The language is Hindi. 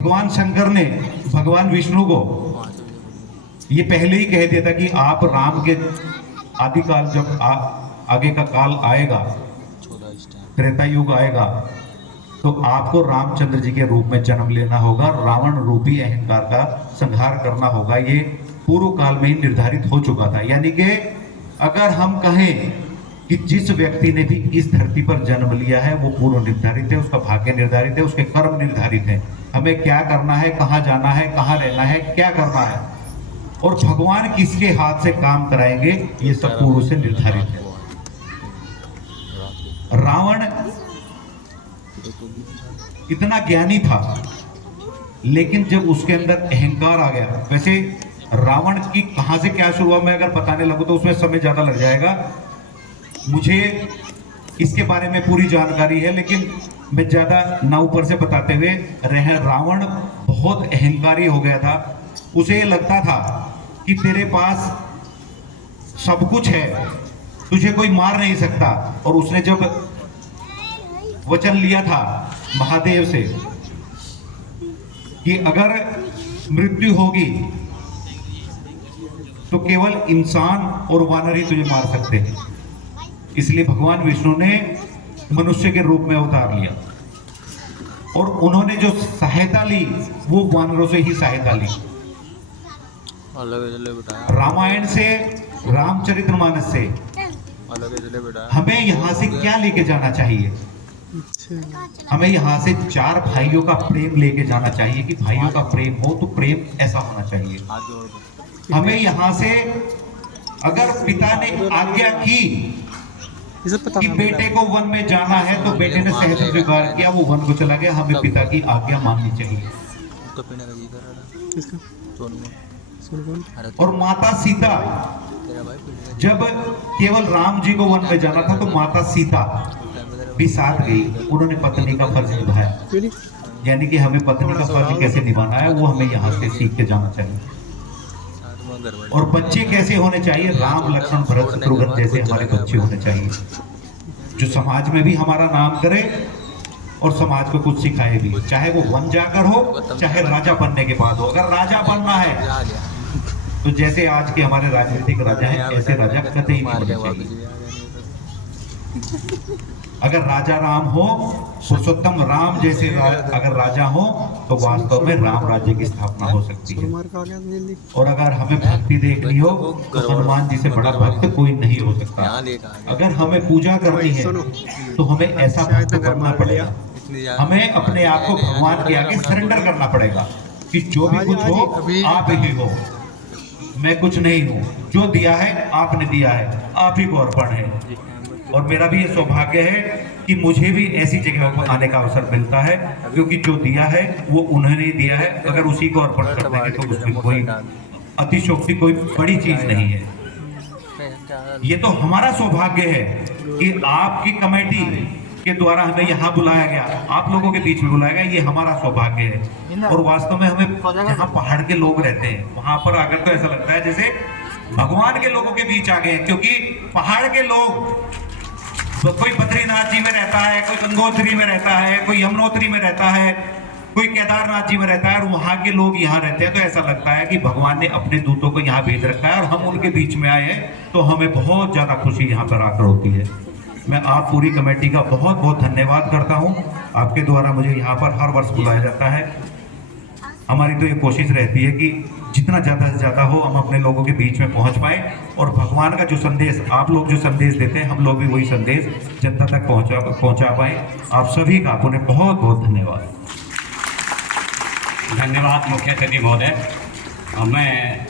भगवान शंकर ने भगवान विष्णु को ये पहले ही कह दिया था कि आप राम के आदिकाल जब आगे का काल आएगा, त्रेता युग आएगा, तो आपको रामचंद्र जी के रूप में जन्म लेना होगा, रावण रूपी अहंकार का संहार करना होगा। ये पूर्व काल में ही निर्धारित हो चुका था। यानी कि अगर हम कहें कि जिस व्यक्ति ने भी इस धरती पर जन्म लिया है वो पूर्व निर्धारित है, उसका भाग्य निर्धारित है, उसके कर्म निर्धारित है, हमें क्या करना है, कहाँ जाना है, कहाँ रहना है, क्या करना है और भगवान किसके हाथ से काम कराएंगे, ये सब पूर्व से निर्धारित है। रावण इतना ज्ञानी था, लेकिन जब उसके अंदर अहंकार आ गया, वैसे रावण की कहां से क्या शुरुआत में अगर बताने लगूं तो उसमें समय ज्यादा लग जाएगा। मुझे इसके बारे में पूरी जानकारी है, लेकिन मैं ज्यादा ना ऊपर से बताते हुए रावण बहुत अहंकारी हो गया था। उसे ये लगता था कि तेरे पास सब कुछ है, तुझे कोई मार नहीं सकता। और उसने जब वचन लिया था महादेव से कि अगर मृत्यु होगी तो केवल इंसान और वानर ही तुझे मार सकते हैं, इसलिए भगवान विष्णु ने मनुष्य के रूप में अवतार लिया और उन्होंने जो सहायता ली वो वानरों से ही सहायता ली। रामायण से, रामचरितमानस से हमें यहाँ से क्या लेके जाना चाहिए? हमें यहाँ से चार भाइयों का प्रेम लेके जाना चाहिए कि भाइयों का प्रेम हो तो प्रेम ऐसा होना चाहिए। हमें यहाँ से अगर पिता ने आज्ञा की कि बेटे को वन में जाना है तो बेटे ने सहज स्वीकार किया, वो वन को चला गया। हमें पिता की आज्ञा माननी चाहिए। और माता सीता, जब केवल राम जी को वन में जाना था तो माता सीता भी साथ गई, उन्होंने पत्नी का फर्ज निभाया। यानी कि हमें पत्नी का फर्ज कैसे निभाना है वो हमें यहाँ से सीख के जाना चाहिए। और बच्चे कैसे होने चाहिए? राम लक्ष्मण भरत शत्रुघ्न जैसे हमारे बच्चे होने चाहिए, जो समाज में भी हमारा नाम करे और समाज को कुछ सिखाए भी, चाहे वो वन जाकर हो चाहे राजा बनने के बाद हो। अगर राजा बनना है तो जैसे आज के हमारे राजनीतिक राजा हैं ऐसे राजा कतई नहीं बनने चाहिए। अगर राजा राम हो, पुरुषोत्तम राम जैसे अगर राजा हो तो वास्तव में राम राज्य की स्थापना हो सकती है। और अगर हमें भक्ति देखनी हो तो हनुमान जी से बड़ा भक्त कोई नहीं हो सकता। अगर हमें पूजा करनी है तो हमें ऐसा भक्त करना पड़ेगा, हमें अपने आप को भगवान के आगे सरेंडर करना पड़ेगा कि जो भी कुछ हो आप ही हो, मैं कुछ नहीं हूँ, जो दिया है आपने दिया है, आप ही को अर्पण है। और मेरा भी ये सौभाग्य है कि मुझे भी ऐसी जगह पर आने का अवसर मिलता है, क्योंकि जो दिया है वो उन्होंने ही दिया है। अगर उसी को अर्पण कर देंगे तो उसमें कोई अतिशोक्ति, कोई बड़ी चीज नहीं है। ये तो हमारा सौभाग्य है कि आपकी कमेटी के द्वारा हमें यहाँ बुलाया गया, आप लोगों के बीच में बुलाया गया, ये हमारा सौभाग्य है। और वास्तव में हमें यहाँ पहाड़ के लोग रहते हैं, वहां पर आकर तो ऐसा लगता है जैसे भगवान के लोगों के बीच आ गए, क्योंकि पहाड़ के लोग, तो कोई बद्रीनाथ जी में रहता है, कोई गंगोत्री में रहता है, कोई यमुनोत्री में रहता है, कोई केदारनाथ जी में रहता है, और वहां के लोग यहाँ रहते हैं। तो ऐसा लगता है कि भगवान ने अपने दूतों को यहाँ भेज रखा है और हम उनके बीच में आए हैं, तो हमें बहुत ज्यादा खुशी यहाँ पर आकर होती है। मैं आप पूरी कमेटी का बहुत बहुत धन्यवाद करता हूँ। आपके द्वारा मुझे यहाँ पर हर वर्ष बुलाया जाता है। हमारी तो ये कोशिश रहती है कि जितना ज़्यादा से ज़्यादा हो हम अपने लोगों के बीच में पहुंच पाए, और भगवान का जो संदेश, आप लोग जो संदेश देते हैं, हम लोग भी वही संदेश जनता तक पहुंचा पाए। आप सभी का पुनः बहुत बहुत धन्यवाद। धन्यवाद मुख्य अतिथि महोदय। मैं